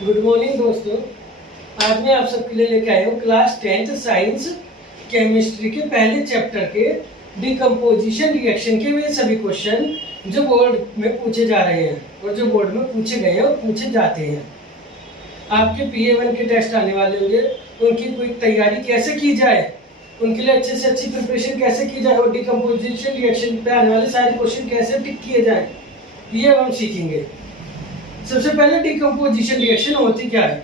Good morning दोस्तों, आज मैं आप सबके लिए लेके आया हूँ क्लास 10th साइंस केमिस्ट्री के पहले चैप्टर के डिकम्पोजिशन रिएक्शन के वे सभी क्वेश्चन जो बोर्ड में पूछे जा रहे हैं और जो बोर्ड में पूछे गए हैं और पूछे जाते हैं। आपके PA1 के टेस्ट आने वाले होंगे, उनकी कोई तैयारी कैसे की जाए, उनके लिए अच्छे से अच्छी प्रिपरेशन कैसे की जाए और डिकम्पोजिशन रिएक्शन पे आने वाले सारे क्वेश्चन कैसे टिक किए जाए, ये अब हम सीखेंगे। सबसे पहले डिकम्पोजिशन रिएक्शन होती क्या है।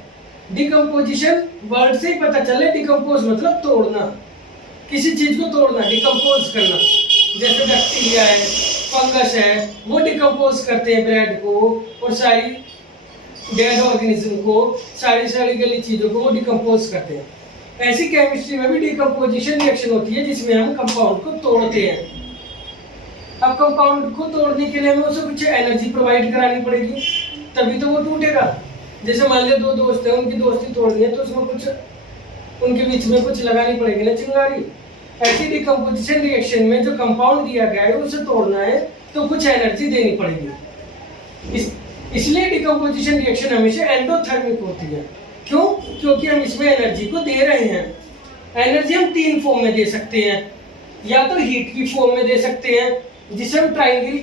डिकम्पोजिशन वर्ड से ही पता चले, डिकम्पोज मतलब तोड़ना, किसी चीज को तोड़ना, डिकम्पोज करना। जैसे बैक्टीरिया है, फंगस है, वो डिकम्पोज करते हैं ब्रेड को और सारी डेड ऑर्गेनिज्म को, सारी गली चीजों को वो डिकम्पोज करते हैं। ऐसी केमिस्ट्री में भी डिकम्पोजिशन रिएक्शन होती है जिसमें हम कंपाउंड को तोड़ते हैं। अब कंपाउंड को तोड़ने के लिए हमें उसे कुछ एनर्जी प्रोवाइड करानी पड़ेगी, तभी तो वो टूटेगा। जैसे मान लो दो दोस्त हैं, उनकी दोस्ती तोड़नी है तो उसमें कुछ उनके बीच में कुछ लगानी पड़ेगी ना, चिंगारी। ऐसी डिकम्पोजिशन रिएक्शन में जो कंपाउंड दिया गया है उसे तोड़ना है तो कुछ एनर्जी देनी पड़ेगी। इसलिए डिकम्पोजिशन रिएक्शन हमेशा एंडोथर्मिक होती है। क्यों? क्योंकि हम इसमें एनर्जी को दे रहे हैं। एनर्जी हम तीन फॉर्म में दे सकते हैं, या तो हीट की फॉर्म में दे सकते हैं जिसे हम ट्रायंगल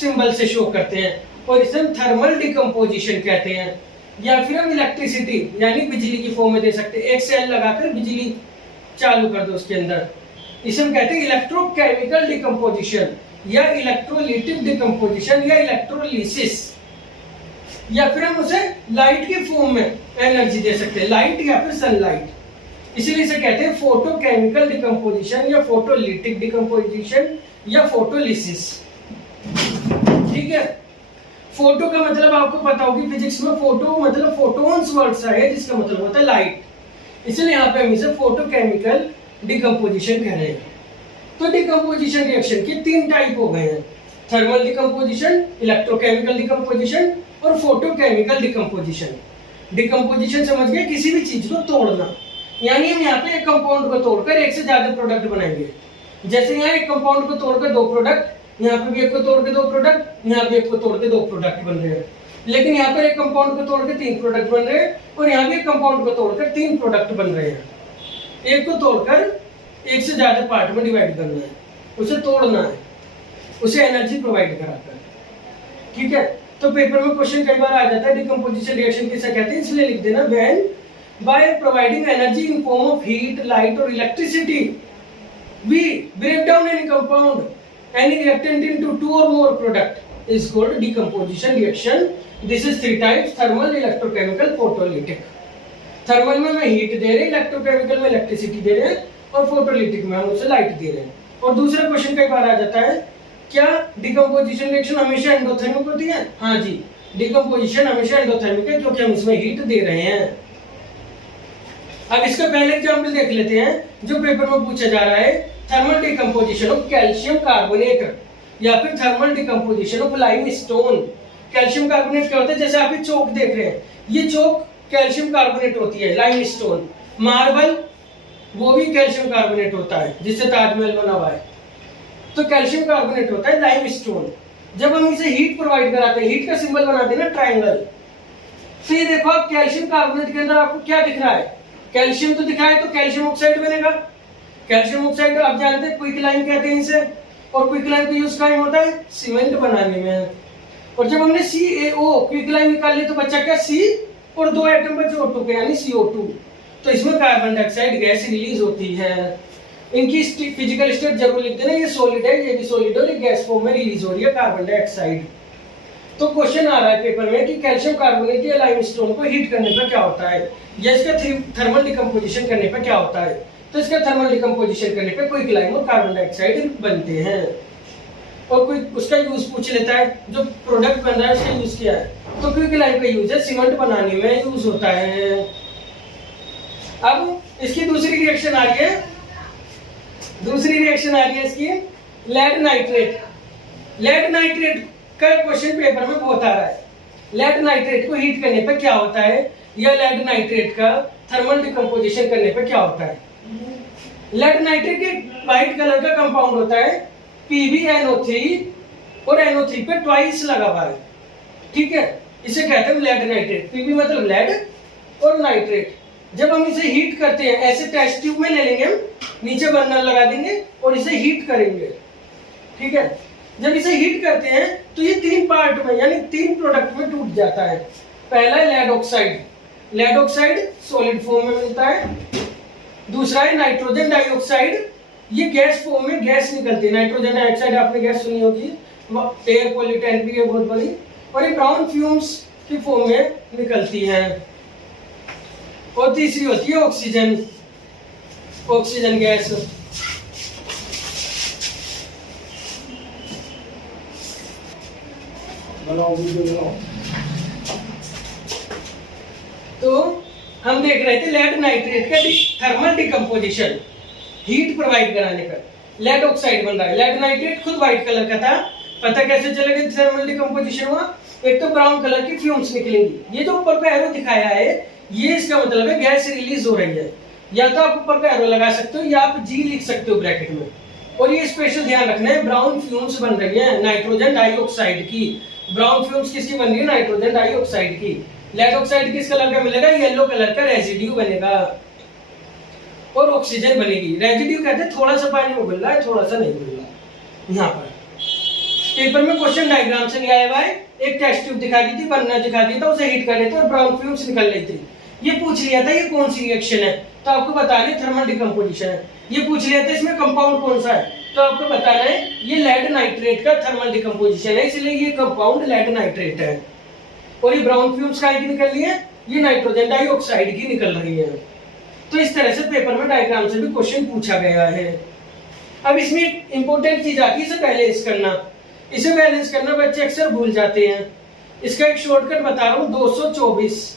सिंबल से शो करते हैं और इसे हम थर्मल डिकम्पोजिशन कहते हैं, या फिर हम इलेक्ट्रिसिटी यानी बिजली की फॉर्म में दे सकते हैं। एक सेल लगाकर बिजली चालू कर दो उसके अंदर, इसे हम कहते हैं इलेक्ट्रोकेमिकल डिकम्पोजिशन या इलेक्ट्रोलिटिक डिकम्पोजिशन या इलेक्ट्रोलिसिस। या फिर हम उसे लाइट की फॉर्म में एनर्जी दे सकते हैं, लाइट या फिर सनलाइट। इसीलिए इसे कहते हैं फोटोकेमिकल डिकम्पोजिशन या फोटोलिटिक डिकम्पोजिशन या फोटोलिसिस। ठीक है। फोटो का मतलब आपको पता होगी फिजिक्स में, फोटो मतलब फोटोन्स वर्ड सा है जिसका मतलब होता है लाइट। इसलिए यहाँ पे हम इसे फोटोकेमिकल डिकम्पोजिशन कह रहे हैं। तो डिकम्पोजिशन रिएक्शन के तीन टाइप हो गए हैं, थर्मल डिकम्पोजिशन, इलेक्ट्रोकेमिकल डिकम्पोजिशन और फोटोकेमिकल डिकम्पोजिशन। डिकम्पोजिशन समझ गए, किसी भी चीज को तोड़ना, यानी हम यहाँ पे एक कंपाउंड को तोड़कर एक से ज्यादा प्रोडक्ट बनाएंगे। जैसे यहाँ एक कंपाउंड को तोड़कर दो प्रोडक्ट, यहाँ पे भी एक को तोड़ के दो प्रोडक्ट, यहाँ भी एक को तोड़ के दो प्रोडक्ट बन रहे हैं। लेकिन यहाँ पर एक कंपाउंड को तोड़ के तीन प्रोडक्ट बन रहे हैं और यहाँ भी एक कंपाउंड को तोड़कर तीन प्रोडक्ट बन रहे हैं। एक को तोड़कर एक से ज्यादा पार्ट में डिवाइड करना है, उसे तोड़ना है, उसे एनर्जी प्रोवाइड कराकर। ठीक है। तो पेपर में क्वेश्चन कई बार आ जाता है डिकम्पोजिशन रिएक्शन किसे कहते हैं, इसलिए लिख देना when by providing energy in form of heat, light और electricity we break down any compound any reactant into two or more product is called decomposition reaction. This is three types: thermal, electrochemical, photolytic. Thermal में हम heat दे रहे हैं, electrochemical में electricity दे रहे हैं और photolytic में हम उसे लाइट दे रहे हैं। और दूसरा क्वेश्चन कई बार आ जाता है, क्या डिकम्पोजिशन रिएक्शन हमेशा एंडोथर्मिक होती है? हाँ जी, डिकम्पोजिशन हमेशा एंडोथर्मिक है क्योंकि हम इसमें हीट दे रहे हैं। अब इसका पहले एग्जाम्पल देख लेते हैं जो पेपर में पूछा जा रहा है, thermal decomposition of calcium carbonate या फिर thermal decomposition of limestone. Calcium carbonate क्या होता है? जैसे आप ये चौक देख रहे हैं, ये चौक कैल्शियम कार्बोनेट होती है। लाइमस्टोन, मार्बल, वो भी कैल्शियम कार्बोनेट होता है जिससे ताजमहल बना हुआ है, तो कैल्शियम कार्बोनेट होता है लाइमस्टोन। जब हम इसे हीट प्रोवाइड कराते हैं, हीट का सिंबल बनाते हैं ना ट्रायंगल, तो ये देखो आप कैल्शियम कार्बोनेट के अंदर आपको क्या दिख रहा है? कैल्शियम तो दिख रहा है, तो कैल्शियम ऑक्साइड बनेगा। कैल्शियम ऑक्साइड आप जानते हैं क्विक लाइम कहते हैं इसे, और क्विक लाइम का यूज कहाँ होता है? सीमेंट बनाने में। और जब हमने CaO क्विक लाइम निकाल ली तो बच्चा क्या? C और दो एटम बचे O2 के, यानी CO2। तो इसमें कार्बन डाइऑक्साइड गैस रिलीज होती है। इनकी फिजिकल स्टेट जरूर लिख देना, ये सॉलिड है, ये भी सॉलिड और ये गैस फॉर्म में रिलीज हो रही है कार्बन डाइऑक्साइड। तो क्वेश्चन आ रहा है पेपर में कि कैल्शियम कार्बोनेट या लाइमस्टोन को हीट करने पर क्या होता है, या इसका थर्मल डिकम्पोजिशन करने पर क्या होता है। तो इसका थर्मल डिकम्पोजिशन करने पे क्विक लाइम और कार्बन डाइऑक्साइड बनते हैं। और कोई उसका यूज पूछ लेता है, जो प्रोडक्ट बन रहा है उसका यूज क्या है, तो क्विक लाइम का यूज है सीमेंट बनाने में यूज होता है। अब इसकी दूसरी रिएक्शन आ रही है, इसकी लेड नाइट्रेट। लेड नाइट्रेट का क्वेश्चन पेपर में बहुत आ रहा है। लेड नाइट्रेट को हीट करने पर क्या होता है, या लेड नाइट्रेट का थर्मल डिकम्पोजिशन करने पर क्या होता है। लेड नाइट्रेट एक व्हाइट कलर का कंपाउंड होता है PbNO3 और NO3 पे ट्वाइस लगा हुआ है, ठीक है, इसे कहते हैं लेड नाइट्रेट। Pb मतलब लेड और नाइट्रेट। जब हम इसे हीट करते हैं, ऐसे टेस्ट ट्यूब में ले लेंगे हम, नीचे बर्नर लगा देंगे और इसे हीट करेंगे, ठीक है। जब इसे हीट करते हैं तो ये 3 पार्ट में यानी 3 प्रोडक्ट में टूट जाता है। पहला है lead oxide, lead oxide solid form में मिलता है। दूसरा है नाइट्रोजन डाइऑक्साइड, ये गैस फॉर्म में गैस निकलती है। नाइट्रोजन डाइऑक्साइड आपने गैस सुनी होगी, एयर पॉल्यूटेंट भी है बहुत बड़ी, और ये ब्राउन फ्यूम्स की फॉर्म में निकलती है। और तीसरी होती है ऑक्सीजन, ऑक्सीजन गैस। तो हम देख रहे थे लेड नाइट्रेट का थर्मल डिकम्पोजिशन, हीट प्रोवाइड कराने पर लेड ऑक्साइड बन रहा है। लेड नाइट्रेट खुद व्हाइट कलर का था, पता कैसे चलेगा थर्मल डिकम्पोजिशन हुआ? एक तो ब्राउन कलर की फ्यूम्स निकलेंगी। ये जो ऊपर का एरो दिखाया है, ये इसका मतलब है गैस रिलीज हो रही है। या तो आप ऊपर का एरो लगा सकते हो या आप जी लिख सकते हो ब्रैकेट में। और ये स्पेशल ध्यान रखना है, ब्राउन फ्यूम्स बन रही है नाइट्रोजन डाइऑक्साइड की। ब्राउन फ्यूम्स किसकी बन रही है? नाइट्रोजन डाइऑक्साइड की। लेड ऑक्साइड किस कलर का मिलेगा? येलो कलर का रेजिड्यू बनेगा और ऑक्सीजन बनेगी। रेजिड्यू कहते हैं थोड़ा सा पानी में घुल रहा है, थोड़ा सा नहीं घुल रहा। यहाँ पर पेपर में क्वेश्चन डायग्राम से लिया है भाई, एक टेस्ट ट्यूब दिखा दी थी, बर्नर दिखा दिया था, उसे हीट कर रहे थे और ब्राउन फ्यूम्स निकल रही थी। ये पूछ लिया था ये कौन सी रिएक्शन है, तो आपको बताना है थर्मल डिकम्पोजिशन है। ये पूछ लिया था इसमें कंपाउंड कौन सा है, तो आपको बताना है ये लेड नाइट्रेट का थर्मल डिकम्पोजिशन है, इसलिए ये कंपाउंड लेड नाइट्रेट है। और ये ब्राउन फ्यूम्स काहे की निकल रही है? ये नाइट्रोजन डाइऑक्साइड की निकल रही है। तो इस तरह से पेपर में डायग्राम से भी क्वेश्चन पूछा गया है। अब इसमें एक इंपॉर्टेंट चीज आती है, इसे बैलेंस करना। इसे बैलेंस करना बच्चे अक्सर भूल जाते हैं। इसका एक शॉर्टकट बता रहा हूं, 224,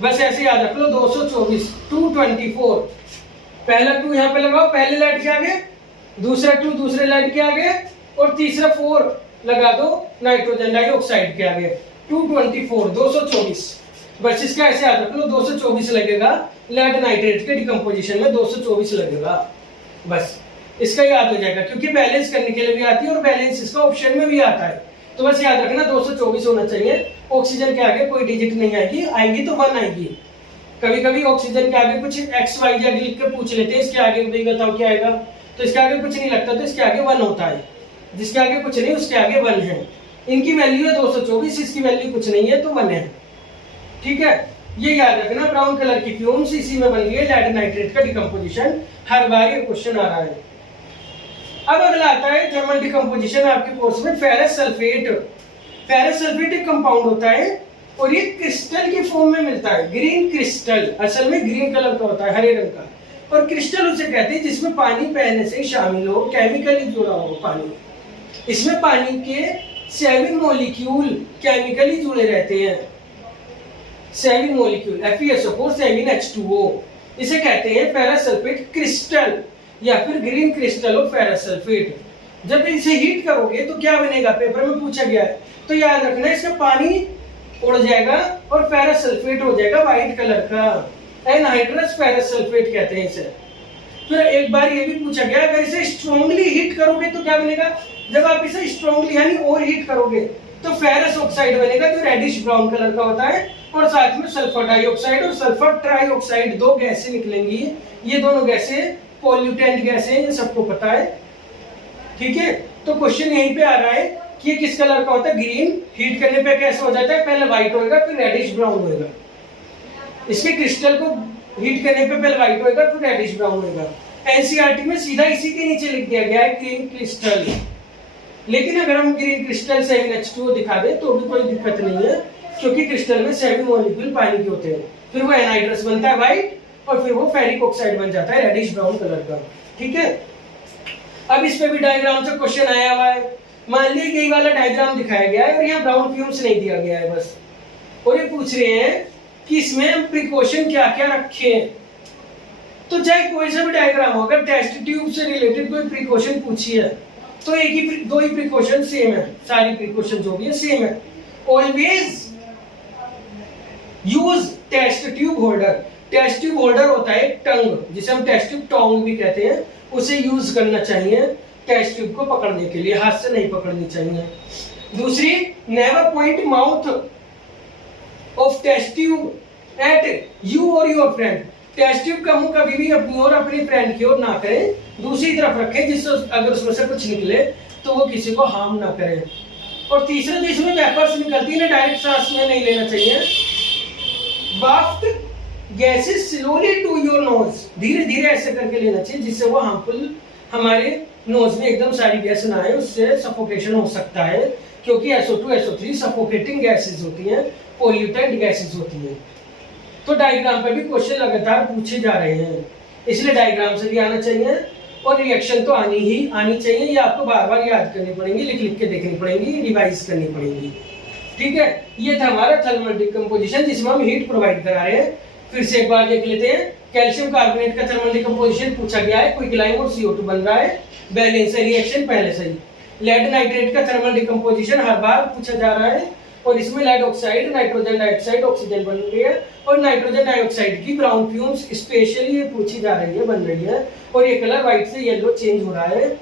बस ऐसे याद रख लो, 224 224। पहला 2 यहाँ पे लगाओ पहले लाइट के आगे, दूसरा 2 दूसरे लाइट के आगे, और तीसरा 4 लगा दो नाइट्रोजन डाइऑक्साइड के आगे। 224 224, बस इसका ऐसे याद रख लो, 224 लगेगा। लेड नाइट्रेट के डिकम्पोजिशन में 224 लगेगा, बस इसका याद हो जाएगा, क्योंकि बैलेंस करने के लिए भी आती है और बैलेंस इसका ऑप्शन में भी आता है। तो बस याद रखना 224 होना चाहिए। ऑक्सीजन के आगे कोई डिजिट नहीं आएगी, आएगी तो 1 आएगी। कभी कभी ऑक्सीजन के आगे कुछ एक्स वाई जेड लिख के पूछ लेते हैं, इसके आगे भी बताओ क्या आएगा, तो इसके आगे कुछ नहीं लगता, तो इसके आगे 1 होता है। जिसके आगे कुछ नहीं उसके आगे 1 है। इनकी वैल्यू है 224, इसकी वैल्यू कुछ नहीं है तो 1 है, ठीक है। ये याद रखना, ब्राउन कलर की फ्यूम्स इसी में बन रही है लेड नाइट्रेट का डिकम्पोजिशन। हर बार ये क्वेश्चन आ रहा है। अब अगला आता है थर्मल डिकम्पोजिशन आपके कोर्स में, फेरस सल्फेट। फेरस सल्फेट एक कंपाउंड होता है और ये क्रिस्टल की फॉर्म में मिलता है, ग्रीन क्रिस्टल। असल में ग्रीन कलर का होता है, हरे रंग का। और क्रिस्टल उसे कहते हैं जिसमें पानी पहले से शामिल हो, केमिकली जुड़ा हो पानी। इसमें पानी के 7 मॉलिक्यूल केमिकली जुड़े रहते हैं। 7 मॉलिक्यूल FeSO4 7H2O, इसे कहते हैं फेरस सल्फेट क्रिस्टल या फिर green crystal of ferrous sulphate. जब इसे हीट करोगे तो क्या बनेगा, पेपर में पूछा गया है। तो याद रखना इसका पानी उड़ जाएगा और फेरस सल्फेट हो जाएगा व्हाइट कलर का, एनहाइड्रस फेरस सल्फेट कहते हैं इसे। फिर एक बार ये भी पूछा गया, अगर इसे स्ट्रॉन्गली हीट करोगे तो क्या बनेगा। जब आप इसे स्ट्रॉन्गली यानी और हीट करोगे तो फेरस ऑक्साइड बनेगा जो रेडिश ब्राउन कलर का होता है, और साथ में सल्फर डाइऑक्साइड और सल्फर ट्राइऑक्साइड 2 गैसें निकलेंगी। ये दोनों गैसें पॉल्यूटेंट गैसें हैं, ये सबको पता है, ठीक है। तो क्वेश्चन यहीं पे आ रहा है कि ये किस कलर का होता है, ग्रीन। हीट करने पे कैसे हो जाता है, पहले व्हाइट होएगा फिर रेडिश ब्राउन होएगा। इसके क्रिस्टल को हीट करने पे पहले व्हाइट होएगा फिर रेडिश ब्राउन होएगा। एनसीईआरटी में सीधा इसी के नीचे लिख दिया गया है ग्रीन क्रिस्टल। लेकिन अगर हम ग्रीन क्रिस्टल 7H2O दिखा दें तो भी कोई दिक्कत नहीं है, क्योंकि क्रिस्टल में 7 मॉलिक्यूल पानी के होते हैं। फिर वो एनहाइड्रस बनता है व्हाइट, और फिर वो फेरिक ऑक्साइड बन जाता है रेडिश ब्राउन कलर का, ठीक है। अब इस पे भी डायग्राम से क्वेश्चन आया हुआ है। मान लीजिए यही वाला डायग्राम दिखाया गया है और यहाँ ब्राउन फ्यूम्स नहीं दिया गया है बस, और ये पूछ रहे हैं कि इसमें हम प्रिकॉशन क्या क्या रखें। तो चाहे कोई सा भी डायग्राम हो, अगर टेस्ट ट्यूब से रिलेटेड कोई प्रिकॉशन पूछी है तो एक ही 2 ही प्रिकॉशन सेम है, सारी प्रिकॉशन जो भी है सेम है। Always use test tube holder. Test tube holder होता है टंग, जिसे हम टेस्ट ट्यूब टोंग भी कहते हैं, उसे यूज करना चाहिए। टेस्ट ट्यूब को पकड़ने के लिए, हाथ से नहीं पकड़नी चाहिए। दूसरी, never point mouth of test tube at you और योर फ्रेंड। टेस्ट ट्यूब का मुंह कभी भी अपनी और अपने फ्रेंड की ओर ना करें, दूसरी तरफ रखें, जिससे अगर उसमें से कुछ निकले तो वो किसी को हार्म ना करे। और तीसरा, जो इसमें वेपर्स निकलती है डायरेक्ट सांस में नहीं लेना चाहिए। Waft gases slowly to your nose, धीरे धीरे ऐसे करके लेना चाहिए जिससे वो हार्मफुल हमारे नोज में एकदम सारी गैस ना आए, उससे सफोकेशन हो सकता है, क्योंकि SO2 SO3 सफोकेटिंग गैसेस होती हैं, पोल्यूटेंट गैसेस होती हैं। तो डायग्राम पे भी क्वेश्चन लगातार पूछे जा रहे हैं, इसलिए डायग्राम से भी आना चाहिए और रिएक्शन तो आनी चाहिए। ये आपको बार बार याद करनी पड़ेंगी, लिख लिख के देखनी पड़ेंगी, रिवाइज करनी पड़ेंगी। ठीक है, ये था हमारा थर्मल डिकम्पोजिशन जिसमें हम हीट प्रोवाइड करा रहे हैं। फिर से एक बार देख लेते हैं। कैल्शियम कार्बोनेट का थर्मल डिकम्पोजिशन पूछा गया है, क्विकलाइम और CO2 बन रहा है, बैलेंस है रिएक्शन पहले से ही। लेड नाइट्रेट का थर्मल डिकम्पोजिशन हर बार पूछा जा रहा है और इसमें lead oxide, nitrogen dioxide, oxygen बन रही है और नाइट्रोजन डाइऑक्साइड की ब्राउन फ्यूम्स स्पेशली ये पूछी जा रही है, बन रही है और ये कलर व्हाइट से येलो चेंज हो रहा है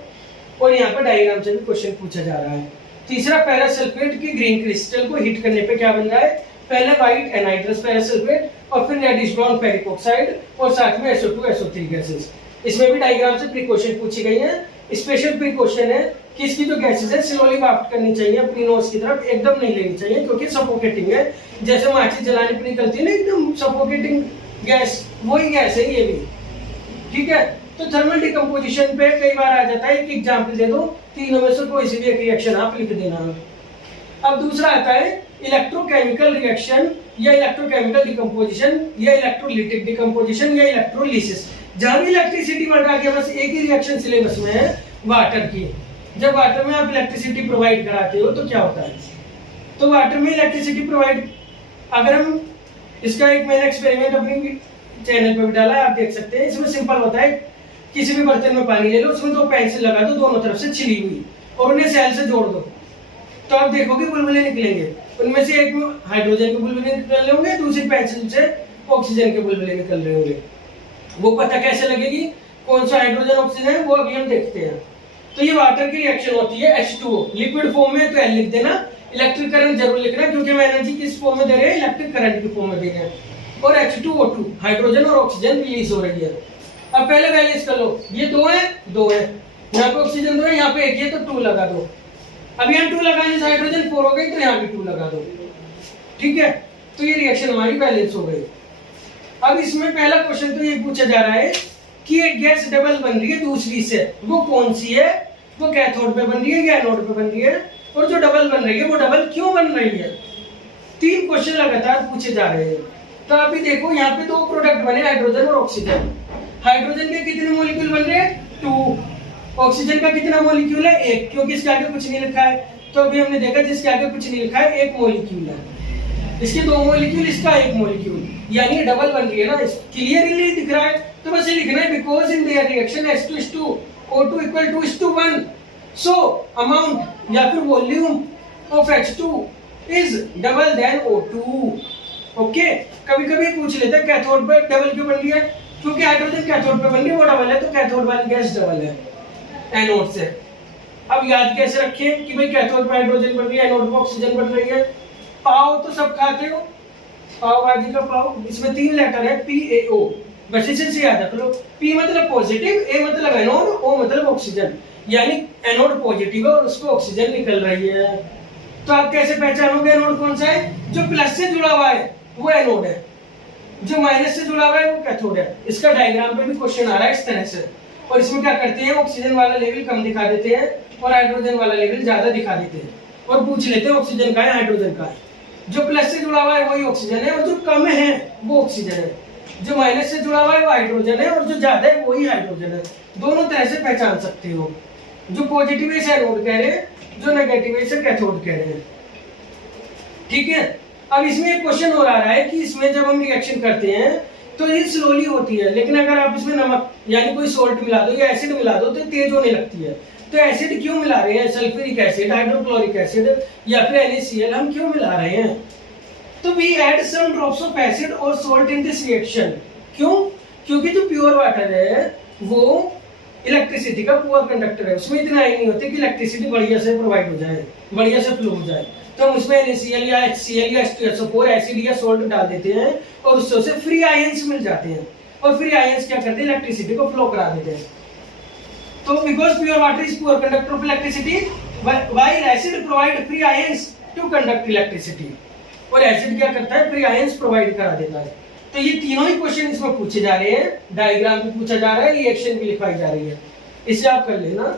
और यहाँ पर डायग्राम से भी क्वेश्चन पूछा जा रहा है। तीसरा, पैरासल्फेट की ग्रीन क्रिस्टल को हीट करने पे क्या बन रहा है, पहले व्हाइट एनहाइड्रस पैरासल्फेट और फिर रेडिश ब्राउन फेरिक ऑक्साइड और साथ में SO2 SO3 गैसेस। इसमें भी डायग्राम से प्रिकॉशन पूछी गई है। स्पेशल प्रिकॉशन है कि इसकी जो गैसेस है स्लोली वाफ्ट करनी चाहिए अपनी नोज की तरफ, एकदम नहीं लेनी चाहिए क्योंकि सफोकेटिंग है। जैसे माचिस जलाने पर निकलती है ना एकदम सफोकेटिंग गैस, वही गैस है ये भी। ठीक है, तो थर्मल डिकम्पोजिशन पे कई बार आ जाता है, एक एग्जांपल दे दो, तीनों में से कोई सी भी एक रिएक्शन आप लिख देना। अब दूसरा आता है इलेक्ट्रोकेमिकल रिएक्शन या इलेक्ट्रोकेमिकल डिकम्पोजिशन या इलेक्ट्रोलिटिक डिकम्पोजिशन या इलेक्ट्रोलिसिस। जहां भी इलेक्ट्रिसिटी वर्ड आ गया बस एक ही रिएक्शन सिलेबस में है, वाटर की। जब वाटर में आप इलेक्ट्रिसिटी प्रोवाइड कराते हो तो क्या होता है, तो वाटर में इलेक्ट्रिसिटी प्रोवाइड, अगर हम इसका एक मैंने एक्सपेरिमेंट अपनी चैनल पर भी डाला है, आप देख सकते हैं। इसमें सिंपल होता है, किसी भी बर्तन में पानी ले लो, उसमें 2 पेंसिल लगा दो दोनों तरफ से छिली हुई और उन्हें सेल से जोड़ दो, तो आप देखोगे बुलबुले निकलेंगे। उनमें से एक में हाइड्रोजन के बुलबुले निकल रहे होंगे, दूसरी पेंसिल से ऑक्सीजन के बुलबुले निकल रहे होंगे। वो पता कैसे लगेगी कौन सा हाइड्रोजन ऑक्सीजन है, वो अभी हम देखते हैं। तो ये वाटर की रिएक्शन होती है H2O, लिक्विड फॉर्म में तो L लिख देना, इलेक्ट्रिक करंट जरूर लिखना क्योंकि हम एनर्जी किस फॉर्म में दे रहे हैं, इलेक्ट्रिक करंट की फॉर्म में दे रहे हैं। और H2O2 हाइड्रोजन और ऑक्सीजन रिलीज हो रही है। अब पहले बैलेंस कर लो, ये 2 है, 2 है, यहाँ पे ऑक्सीजन 2 है, यहाँ पे 1 है, तो 2 लगा दो। अभी हम 2 लगाने से हाइड्रोजन 4 हो गई, तो यहाँ भी 2 लगा दो। ठीक है, तो ये रिएक्शन हमारी बैलेंस हो गई। अब इसमें पहला क्वेश्चन तो ये पूछा जा रहा है कि एक गैस डबल बन रही है दूसरी से, वो कौन सी है, वो कैथोड पे बन रही है या एनोड पे बन रही है, और जो डबल बन रही है वो डबल क्यों बन रही है। 3 क्वेश्चन लगातार पूछे जा रहे हैं। तो अभी देखो यहाँ पे 2 प्रोडक्ट बने, हाइड्रोजन और ऑक्सीजन। हाइड्रोजन के कितने मॉलिक्यूल बन रहे हैं, 2। ऑक्सीजन का कितना मॉलिक्यूल है, 1, क्योंकि इसके आगे कुछ नहीं लिखा है। तो अभी हमने देखा जिसके आगे कुछ नहीं लिखा है 1 मॉलिक्यूल है, इसके 2 मॉलिक्यूल, इसका 1 मॉलिक्यूल, यानी डबल बन रही है ना। क्लियरली दिख रहा है, तो बस ये लिखना है because in their reaction H2 O2 = 1, so amount या फिर volume of H2 is double then O2। Okay, कभी कभी पूछ लेते हैं कैथोड पे डबल क्यों बन रही है, क्योंकि हाइड्रोजन कैथोड पे बन रही है वो डबल है, तो कैथोड वाली गैस डबल है एनोड से। अब याद कैसे रखें कि भाई कैथोड पे हाइड्रोजन बन रही है, एनोड पे ऑक्सीजन बन रही है। पाव तो सब खाते हो, पाव भाजी का पाव, इसमें 3 लेटर है PAO, बस इसे से याद रख लो। P मतलब पॉजिटिव, A मतलब एनोड, O मतलब ऑक्सीजन, यानी एनोड पॉजिटिव है और उसको ऑक्सीजन निकल रही है। तो आप कैसे पहचानोगे एनोड कौन सा है, जो प्लस से जुड़ा हुआ है वो एनोड है, जो माइनस से जुड़ा हुआ है वो कैथोड है। इसका डायग्राम पे भी क्वेश्चन आ रहा है इस तरह से। और इसमें क्या करते हैं, ऑक्सीजन वाला लेवल कम दिखा देते हैं और हाइड्रोजन वाला लेवल ज्यादा दिखा देते हैं और पूछ लेते हैं ऑक्सीजन का है हाइड्रोजन का है। जो प्लस से जुड़ा हुआ है वही ऑक्सीजन है और जो कम है वो ऑक्सीजन है, जो माइनस से जुड़ा हुआ है वो हाइड्रोजन है और जो ज्यादा है वही हाइड्रोजन है। दोनों तरह से पहचान सकते हो, जो पॉजिटिव है इसे एनोड कह रहे हैं, जो नेगेटिव है इसे कैथोड कह रहे हैं। ठीक है, अब इसमें एक क्वेश्चन और आ रहा है कि इसमें जब हम रिएक्शन करते हैं तो ये स्लोली होती है, लेकिन अगर आप इसमें नमक यानी कोई सॉल्ट मिला दो या एसिड मिला दो तो तेज होने लगती है। तो एसिड क्यों मिला रहे हैं, सल्फ्यूरिक एसिड, हाइड्रोक्लोरिक एसिड या फिर NaCl हम क्यों मिला रहे हैं। तो we add some drops of acid और सॉल्ट इन दिस रिएक्शन। क्यों, क्योंकि जो प्योर वाटर है वो इलेक्ट्रिसिटी का पुअर कंडक्टर है, उसमें इतना ही नहीं होते कि इलेक्ट्रिसिटी बढ़िया से प्रोवाइड हो जाए, बढ़िया से फ्लो हो जाए, तो हम उसमें NaCl या HCl या H2SO4 एसिड या सोल्ट डाल देते हैं और उससे फ्री आयंस मिल जाते हैं, और फ्री आयंस क्या करते हैं, इलेक्ट्रिसिटी को फ्लो करा देते हैं। तो because pure water is poor conductor of electricity while acid provide free ions to conduct electricity, और एसिड क्या करता है, फ्री आयंस प्रोवाइड करा देता है। तो ये तीनों ही क्वेश्चन इसमें पूछे जा रहे हैं, डायग्राम भी पूछा जा रहा है, रिएक्शन भी लिखवाई जा रही है। इसे आप कर लेना।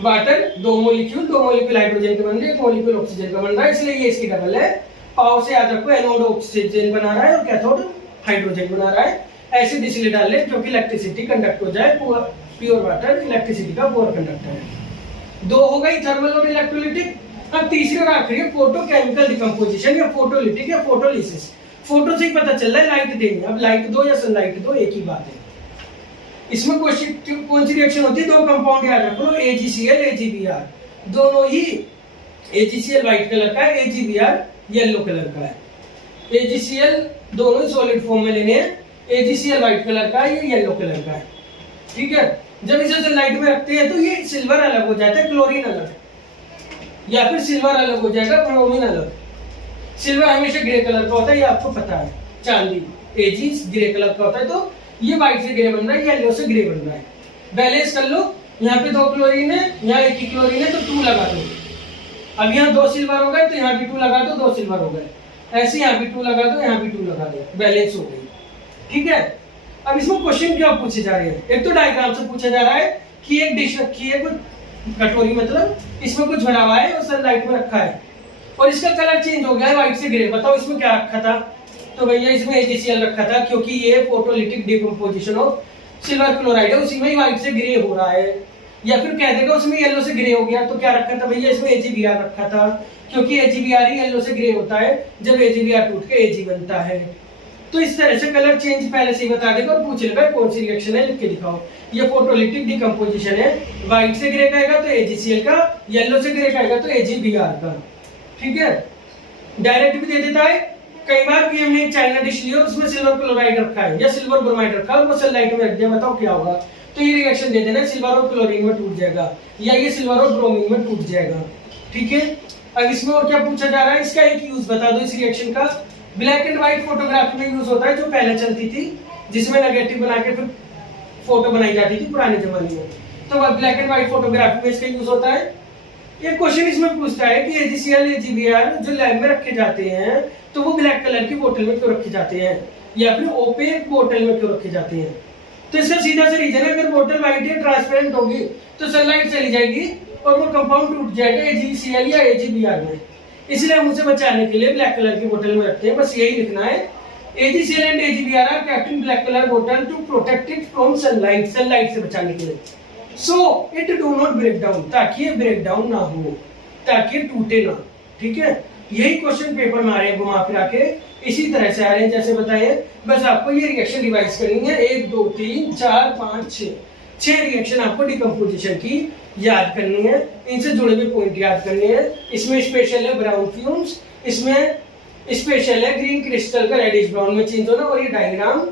वाटर दो मॉलिक्यूल हाइड्रोजन के बन रहे हैं, एक मॉलिक्यूल ऑक्सीजन का बन रहा है, इसलिए ये इसकी डबल है। पावर से याद रखो, एनोड ऑक्सीजन बना रहा है और कैथोड हाइड्रोजन बना रहा है। एसिड इसलिए डाल ले क्योंकि इलेक्ट्रिसिटी कंडक्ट हो जाए, प्योर वाटर इलेक्ट्रिसिटी का पुअर कंडक्टर है। दो हो गई थर्मल और इलेक्ट्रोलिटिक। अब तीसरी और आखिरी है फोटोकेमिकल डिकम्पोजिशन या फोटोलिटिक या फोटोलिसिस। फोटो से ही पता चल रहा है लाइट देनी, अब लाइट दो या सनलाइट दो एक ही बात है। इसमें कौन सी रिएक्शन होती है, दो कंपाउंड याद रखो, AgCl AgBr, दोनों ही AgCl व्हाइट कलर का है, AgBr येलो कलर का है। AgCl दोनों ही सॉलिड फॉर्म में लेने हैं, AgCl व्हाइट कलर का है, ये येलो कलर का है, ठीक है। जब इसे सनलाइट में रखते हैं तो ये सिल्वर अलग हो जाता है, क्लोरीन अलग, या फिर सिल्वर अलग हो जाएगा, ब्रोमीन अलग। सिल्वर हमेशा ग्रे कलर का होता है, ये आपको पता है, चांदी Ag ग्रे कलर का होता है, तो ये व्हाइट से ग्रे बन रहा है, येलो से ग्रे बन रहा है। बैलेंस कर लो, यहाँ पे दो क्लोरीन है, यहाँ एक ही क्लोरीन है, तो 2 लगा दो। अब यहाँ 2 सिल्वर हो गए तो यहाँ भी 2 लगा दो, 2 सिल्वर हो गए, ऐसे यहाँ भी 2 लगा दो, यहाँ भी 2 लगा दो, बैलेंस हो गई, ठीक है। अब इसमें क्वेश्चन क्या पूछे जा रहे हैं, एक तो डायग्राम से पूछा जा रहा है कि एक डिश रखी है, कुछ कटोरी मतलब, इसमें कुछ भरा हुआ है और सनलाइट में रखा है और इसका कलर चेंज हो गया है व्हाइट से ग्रे, बताओ इसमें क्या रखा था। तो भैया इसमें AgCl रखा था, क्योंकि ये photolytic decomposition of silver chloride है, उसी में ही व्हाइट से ग्रे हो रहा है। या फिर कह देगा उसमें येलो से ग्रे हो गया, तो क्या रखा था भैया, इसमें AgBr रखा था, क्योंकि AgBr ही येलो से ग्रे होता है, जब AgBr टूट के Ag बनता है। तो इस तरह से कलर चेंज पहले से ही बता देगा और पूछ लेगा कौन सी रिएक्शन है, लिख के दिखाओ। ये फोटोलिटिक डिकम्पोजिशन है, व्हाइट से ग्रे कहेगा तो AgCl का, येलो से ग्रे कहेगा तो AgBr का, ठीक है। डायरेक्ट भी दे देता है, कई बार कि हमने एक चाइना डिश ली और उसमें सिल्वर क्लोराइड रखा है या सिल्वर ब्रोमाइड रखा है, वो सनलाइट में रख दिया, बताओ क्या होगा। तो ये रिएक्शन दे देना, सिल्वर और क्लोरीन में टूट जाएगा, या ये सिल्वर और ब्रोमीन में टूट जाएगा, ठीक है। अब इसमें और क्या पूछा जा रहा है, इसका एक यूज बता दो इस रिएक्शन का। ब्लैक एंड व्हाइट फोटोग्राफी में यूज होता है, जो पहले चलती थी, जिसमें नेगेटिव बना के फिर फोटो बनाई जाती थी पुराने जमाने में, तो ब्लैक एंड व्हाइट फोटोग्राफी में इसका यूज होता है। एक क्वेश्चन इसमें पूछता है कि AgCl AgBr जो लैब में रखे जाते हैं, तो वो ब्लैक कलर की बोतल में क्यों रखे जाते हैं, या फिर ओपेक बोतल में क्यों रखे जाते हैं। तो इसका सीधा सा रीजन है, अगर बोतल व्हाइट या ट्रांसपेरेंट होगी तो सनलाइट चली जाएगी और वो कंपाउंड टूट जाएगा AgCl या AgBr में, इसलिए हम उसे बचाने के लिए ब्लैक कलर की बोतल में रखते हैं, बस यही लिखना है। AgCl and AgBr are kept in black colour बोतल to protect it from sunlight, sunlight से बचाने के लिए। So it do not break down, ताकि ये ब्रेक डाउन ना हो, ताकि टूटे ना, ठीक है। यही क्वेश्चन पेपर में आ रहे हैं घुमा फिरा के, इसी तरह से आ रहे हैं जैसे बताए। बस आपको ये रिएक्शन रिवाइज करनी है, 1 2 3 4 5 6 रिएक्शन आपको डिकम्पोजिशन की याद करनी है, इनसे जुड़े हुए पॉइंट याद करने हैं। इसमें स्पेशल है ब्राउन फ्यूम्स, इसमें स्पेशल है ग्रीन क्रिस्टल का रेडिश ब्राउन में चेंज होना, और ये डायग्राम।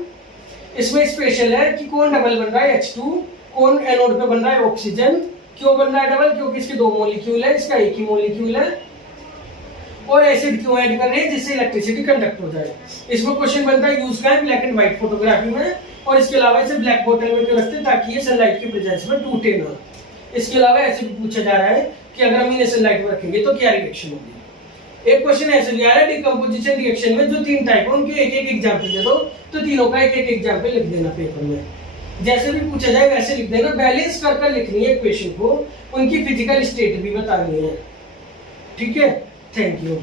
इसमें स्पेशल है कि कौन डबल बन रहा है H2, कौन एनोड पे बन रहा है ऑक्सीजन, क्यों बन रहा है डबल, क्योंकि इसके 2 मॉलिक्यूल है, इसका एक ही मॉलिक्यूल है, और एसिड क्यों ऐड कर रहे हैं, जिससे इलेक्ट्रिसिटी कंडक्ट हो जाए। इसमें क्वेश्चन बनता है यूज का है ब्लैक एंड व्हाइट फोटोग्राफी में, और इसके अलावा इसे ब्लैक बोतल में क्यों रखते हैं, ताकि ये सनलाइट की प्रेजेंस में टूटे ना। इसके अलावा ऐसे भी पूछा जा रहा है कि अगर हम इन्हें सनलाइट में रखेंगे तो क्या रिएक्शन होगी। एक क्वेश्चन ऐसे लिया है डिकम्पोजिशन रिएक्शन में जो 3 टाइप है उनके एक एक एग्जांपल दे दो, तो तीनों का एक एक एग्जांपल लिख देना पेपर में, जैसे भी पूछा जाए वैसे लिख देना। बैलेंस कर लिखनी है इक्वेशन को, उनकी फिजिकल स्टेट भी बतानी है, ठीक है। Thank you.